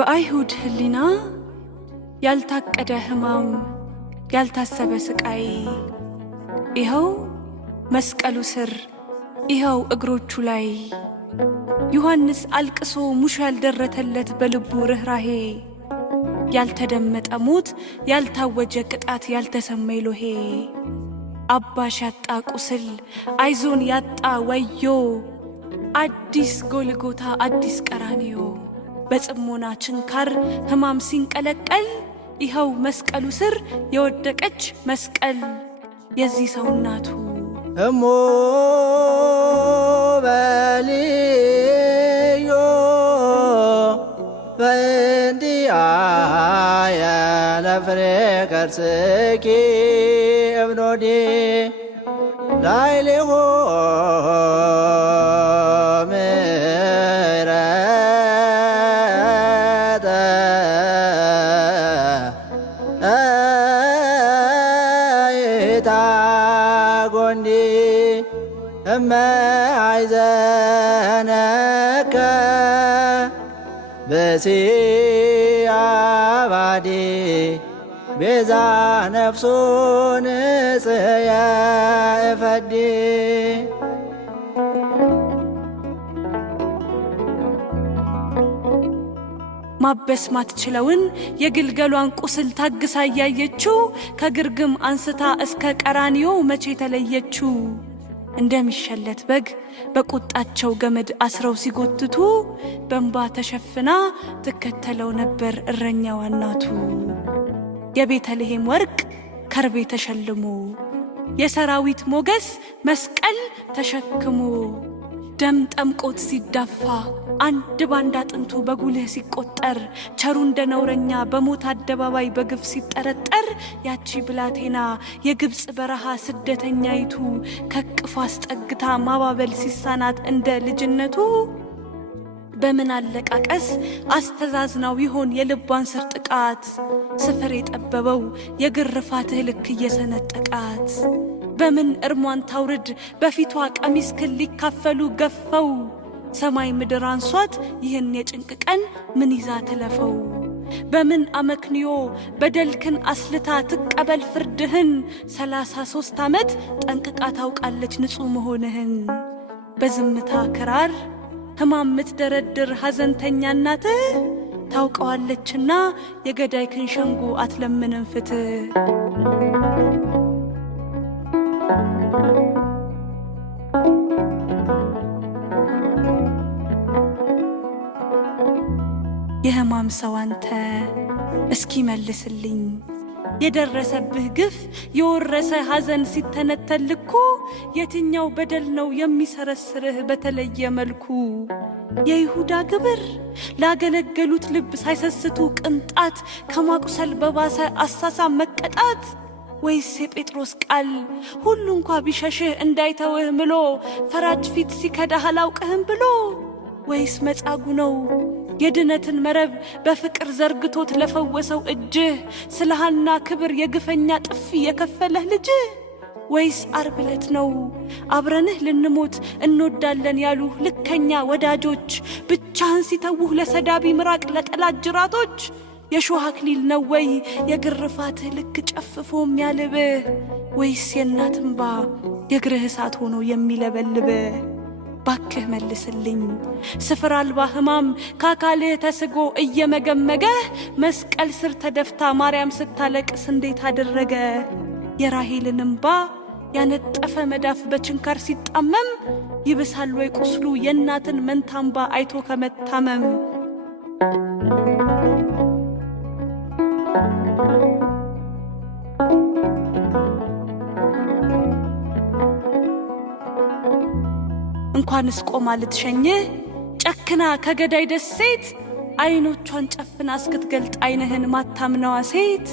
በአይሁድ ህሊና ያልታቀደ ህማም ያልታሰበ ስቃይ ይኸው መስቀሉ ስር ይኸው እግሮቹ ላይ ዮሐንስ አልቅሶ ሙሾ ያልደረተለት በልቡ ርኅራሄ ያልተደመጠ ሞት ያልታወጀ ቅጣት ያልተሰማ ኤሎሄ አባሽ ያጣ ቁስል አይዞን ያጣ ወዮ አዲስ ጎልጎታ አዲስ ቀራንዮ በጽሞና ችንካር ህማም ሲንቀለቀል ይኸው መስቀሉ ስር የወደቀች መስቀል የዚህ ሰው እናቱ እሞ በልዮ በእንዲአየ ለፍሬ ከርስኪ እብኖዲ ላይሌሆ ጎንዲ እመ አይዘነከ በሲአባዲ ቤዛ ነፍሱ ንጽየ እፈዲ ማበስ ማትችለውን የግልገሏን ቁስል ታግሳ ያየችው ከግርግም አንስታ እስከ ቀራንዮ መቼ ተለየችው እንደሚሸለት በግ በቁጣቸው ገመድ አስረው ሲጎትቱ በእንባ ተሸፍና ትከተለው ነበር እረኛዋ እናቱ የቤተልሔም ወርቅ ከርቤ ተሸልሞ የሰራዊት ሞገስ መስቀል ተሸክሞ ደም ጠምቆት ሲዳፋ አንድ ባንድ አጥንቱ በጉልህ ሲቆጠር ቸሩ እንደ ነውረኛ በሞት አደባባይ በግፍ ሲጠረጠር ያቺ ብላቴና የግብፅ በረሃ ስደተኛይቱ ከቅፏ አስጠግታ ማባበል ሲሳናት እንደ ልጅነቱ በምን አለቃቀስ አስተዛዝናው ይሆን የልቧን ስር ጥቃት ስፍር የጠበበው የግርፋትህ ልክ እየሰነጠቃት በምን እርሟን ታውርድ በፊቷ ቀሚስ ክል ሊካፈሉ ገፈው ሰማይ ምድር አንሷት ይህን የጭንቅ ቀን ምን ይዛ ትለፈው በምን አመክንዮ በደልክን አስልታ ትቀበል ፍርድህን 33 ዓመት ጠንቅቃ ታውቃለች ንጹሕ መሆንህን በዝምታ ክራር ህማም ምትደረድር ሐዘንተኛ እናትህ ታውቀዋለችና የገዳይክን ሸንጎ አትለምንም ፍትህ የህማም ሰው አንተ እስኪ መልስልኝ የደረሰብህ ግፍ የወረሰ ሐዘን ሲተነተል ልኮ የትኛው በደል ነው የሚሰረስርህ በተለየ መልኩ የይሁዳ ግብር ላገለገሉት ልብ ሳይሰስቱ ቅንጣት ከማቁሰል በባሰ አሳሳም መቀጣት ወይስ የጴጥሮስ ቃል ሁሉ እንኳ ቢሸሽህ እንዳይተውህ ምሎ ፈራጅ ፊት ሲከዳህ አላውቅህም ብሎ ወይስ መጻጉ ነው የድነትን መረብ በፍቅር ዘርግቶት ለፈወሰው እጅህ ስለ ሐና ክብር የግፈኛ ጥፊ የከፈለህ ልጅህ ወይስ ዓርብ ዕለት ነው አብረንህ ልንሞት እንወዳለን ያሉህ ልከኛ ወዳጆች ብቻህን ሲተውህ ለሰዳቢ ምራቅ ለጠላት ጅራቶች የሾህ አክሊል ነው ወይ የግርፋትህ ልክ ጨፍፎ የሚያልብህ ወይስ የእናት እንባ የእግርህ እሳት ሆኖ የሚለበልብህ ባክህ መልስልኝ ስፍር አልባ ህማም ከአካልህ ተስጎ እየመገመገህ መስቀል ስር ተደፍታ ማርያም ስታለቅስ እንዴት አደረገ የራሔልን እንባ ያነጠፈ መዳፍ በችንካር ሲጣመም ይብሳል ወይ ቁስሉ የእናትን መንታ እንባ አይቶ ከመታመም እንኳንስ ቆማ ልትሸኝህ ጨክና ከገዳይ ደሴት አይኖቿን ጨፍና እስክትገልጥ አይንህን ማታምነዋ ሴት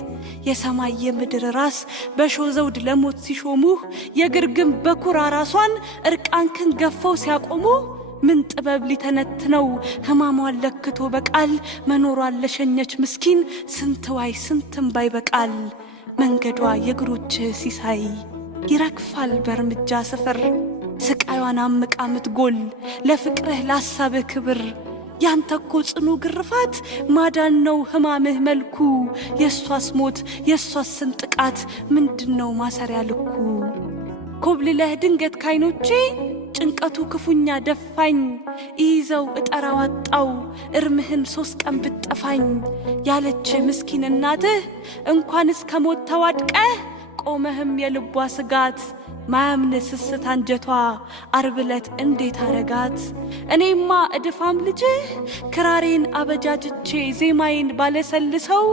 የሰማይ የምድር ራስ በሾህ ዘውድ ለሞት ሲሾሙህ የግርግም በኩር ራሷን እርቃንክን ገፈው ሲያቆሙ ምን ጥበብ ሊተነትነው ህማሟን ለክቶ በቃል መኖሯን ለሸኘች ምስኪን ስንትዋይ ስንትም ባይበቃል መንገዷ የእግሮች ሲሳይ ይረግፋል በእርምጃ ስፍር ስቃዩን አምቃ ምትጎል ለፍቅርህ ላሳብህ ክብር ያንተኮ ጽኑ ግርፋት ማዳን ነው ሕማምህ መልኩ የሷስ ሞት የሷስ ስንጥቃት ምንድነው ማሰሪያ ልኩ ኮብልለህ ድንገት ካይኖቼ ጭንቀቱ ክፉኛ ደፋኝ ይዘው እጠራዋጣው እርምህን 3 ቀን ብትጠፋኝ ያለች ምስኪን እናትህ እንኳንስ ከሞት ተዋድቀህ ቆመህም የልቧ ስጋት ማያምን ስስት አንጀቷ ዓርብ ዕለት እንዴት አረጋት እኔማ እድፋም ልጅህ ክራሬን አበጃጅቼ ዜማዬን ባለሰልሰው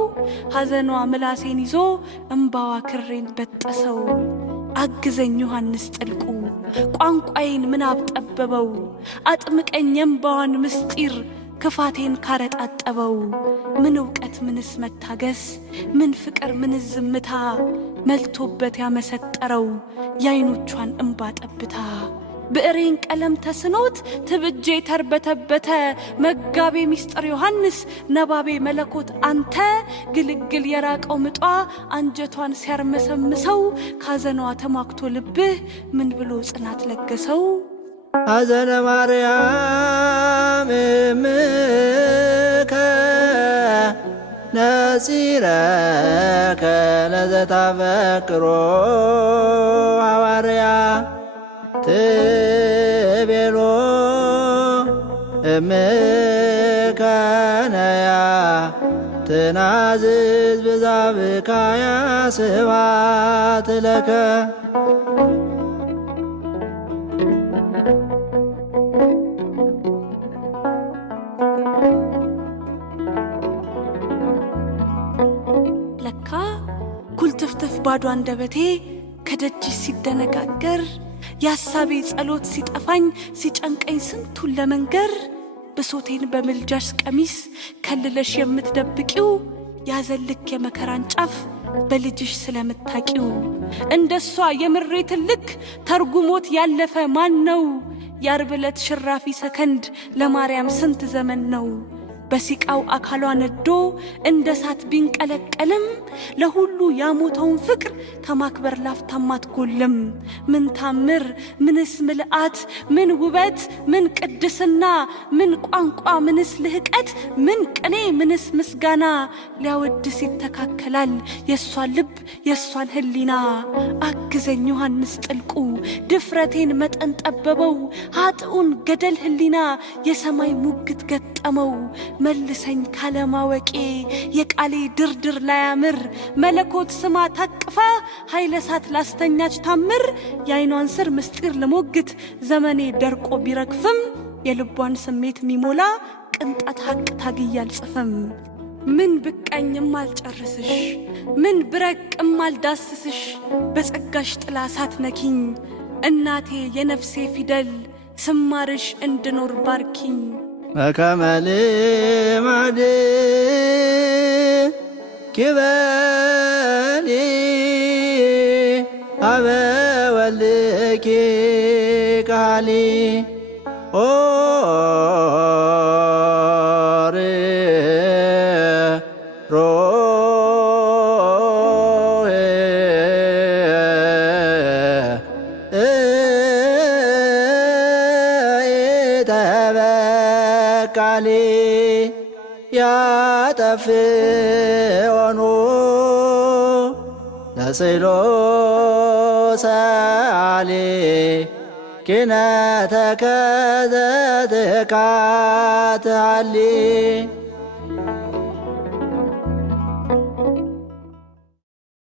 ሐዘኗ ምላሴን ይዞ እምባዋ ክሬን በጠሰው አግዘኝ ዮሐንስ ጥልቁ ቋንቋዬን ምናብ ጠበበው አጥምቀኝ እምባዋን ምስጢር ክፋቴን ካረጣጠበው ምን ዕውቀት ምንስ መታገስ ምን ፍቅር ምንስ ዝምታ መልቶበት ያመሰጠረው የዓይኖቿን እምባ ጠብታ ብዕሬን ቀለም ተስኖት ትብጄ ተርበተበተ መጋቤ ምስጢር ዮሐንስ ነባቤ መለኮት አንተ ግልግል የራቀው ምጧ አንጀቷን ሲያርመሰምሰው ካዘኗ ተማክቶ ልብህ ምን ብሎ ጽናት ለገሰው ሐዘነ ማርያም እምከ ነጺረከ ለዘታፈቅሮ ሐዋርያ ትቤሎ እምከ ነያ ትናዝዝ ብዛብካያ ስብሐት ለከ ለካ ኩልትፍትፍ ባዶ አንደበቴ ከደጅሽ ሲደነጋገር ያሳቤ ጸሎት ሲጠፋኝ ሲጨንቀኝ ስንቱን ለመንገር ብሶቴን በምልጃሽ ቀሚስ ከልለሽ የምትደብቂው ያዘልክ የመከራን ጫፍ በልጅሽ ስለምታቂው እንደሷ የምሬትን ልክ ተርጉሞት ያለፈ ማን ነው የዓርብ ዕለት ሽራፊ ሰከንድ ለማርያም ስንት ዘመን ነው በሲቃው አካሏ ነዶ እንደ እሳት ቢንቀለቀልም ለሁሉ ያሞተውን ፍቅር ከማክበር ላፍታም አትጎልም ምን ታምር ምንስ ምልአት ምን ውበት ምን ቅድስና ምን ቋንቋ ምንስ ልህቀት ምን ቅኔ ምንስ ምስጋና ሊያወድስ ይተካከላል የሷን ልብ የሷን ህሊና አግዘኝ ዮሐንስ ጥልቁ ድፍረቴን መጠን ጠበበው ኃጥኡን ገደል ህሊና የሰማይ ሙግት ገጠመው መልሰኝ ካለማወቄ የቃሌ ድርድር ላያምር መለኮት ስማ ታቅፋ ኃይለ እሳት ላስተኛች ታምር የዓይኗን ስር ምስጢር ልሞግት ዘመኔ ደርቆ ቢረግፍም የልቧን ስሜት ሚሞላ ቅንጣት ሐቅ ታግዬ አልጽፍም ምን ብቀኝም አልጨርስሽ ምን ብረቅም አልዳስስሽ በጸጋሽ ጥላ ሳትነኪኝ እናቴ የነፍሴ ፊደል ስማርሽ እንድኖር ባርኪኝ በከመ ልማድ ኪበኒ ሀበ ወልድኪ ቃሊ ቃሌ ያጠፍኦኑ ለስእሎ ሰአሊ ኪነተከ ዘትካትሃሊ